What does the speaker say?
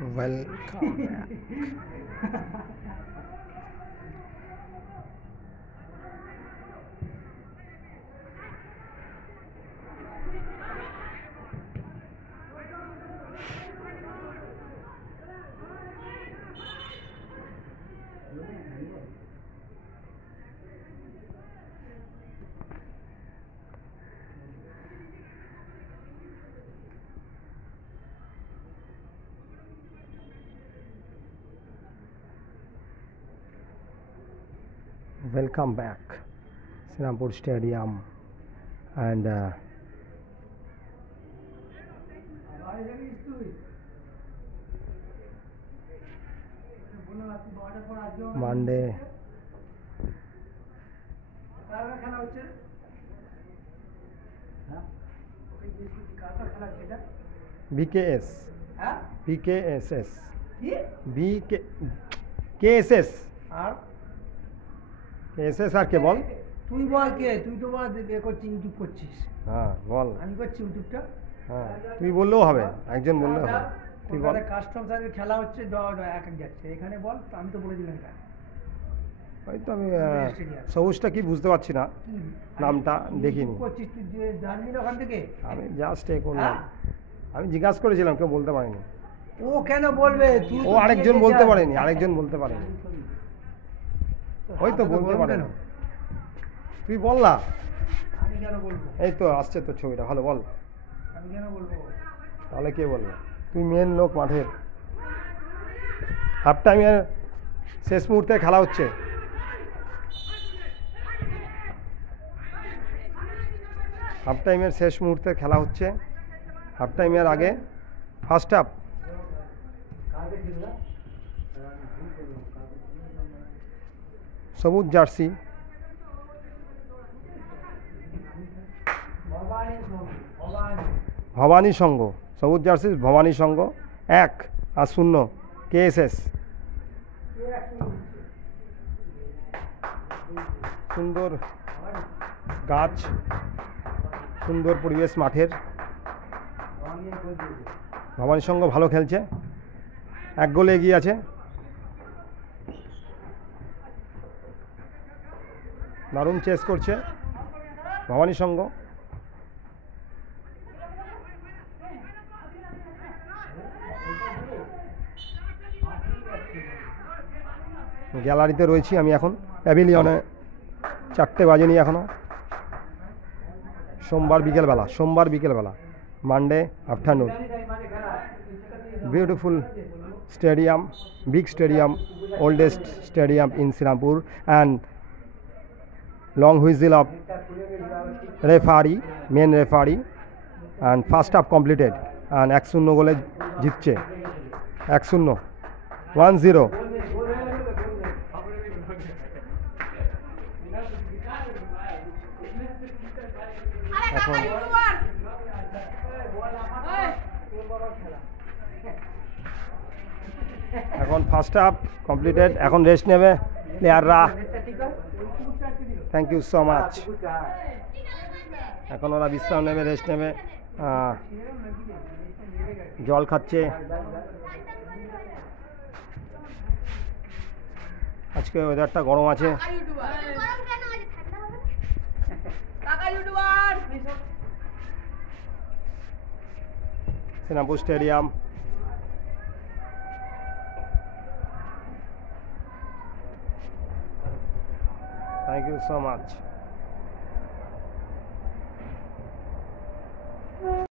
Welcome back. Welcome back, Srinampur Stadium, and Monday. BKS, BKSS, KSS. KSS আর কে বল? তুই বল কে? তুই তো বল করছিস, ইউটিউব করছিস। হ্যাঁ বল। আমি করছি ইউটিউবটা। হ্যাঁ তুই বললেও হবে, একজন বললেও হবে। তুই বল। কাস্টম সার্ভিস খেলা হচ্ছে, এক এক যাচ্ছে। এখানে বল, আমি তো বলে দিলাম এটা। ওই তো আমি সবুজটা কি বুঝতে পারছি না, নামটা দেখিনি। করছিস তুই, জানবি না ওখান থেকে? আমি জাস্ট এ করলাম, আমি জিজ্ঞাসা করেছিলাম, কেউ বলতে পারেনি। ও কেন বলবে? ও আরেকজন বলতে পারেনি, আরেকজন বলতে পারেনি। ওই তো বলতে পারে না। তুই বল না। আমি কেন বলবো? এই তো আসছে তোর ছবিটা, ভালো বল। আমি কেন বলবো? তাহলে কে বলবে? তুই মেন লোক মাঠের। হাফ টাইমের শেষ মুহূর্তে খেলা হচ্ছে। হাফ টাইমের শেষ মুহূর্তে খেলা হচ্ছে। হাফ টাইমের আগে ফার্স্ট হাফ। সবুজ জার্সি, ভবানী সংঘ, সবুজ জার্সি ভবানী সংঘ 1-0 KSS। সুন্দর গাছ, সুন্দর পরিবেশ মাঠের। ভবানী সংঘ ভালো খেলছে, 1 গোলে এগিয়ে আছে। দারুণ চেস করছে ভবানী সংঘ। গ্যালারিতে রয়েছি আমি এখন, প্যাভিলিয়নে 4টে বাজেনি এখনও। সোমবার বিকেলবেলা, Monday afternoon. Beautiful stadium, big stadium, oldest stadium in Srinampur, and long whistle of referee, main referee, and first half completed, and 1-0 গোলে জিতছে। 1-0, 1-0। এখন ফার্স্ট হাফ কমপ্লিটেড, এখন রেস্ট নেবে প্লেয়াররা। Thank you so much. এখন ওরা বিশ্রাম নেবে, রেস্ট নেবে, জল খাচ্ছে। আজকে ওয়েদারটা গরম আছে। Serampore stadium. Thank you so much.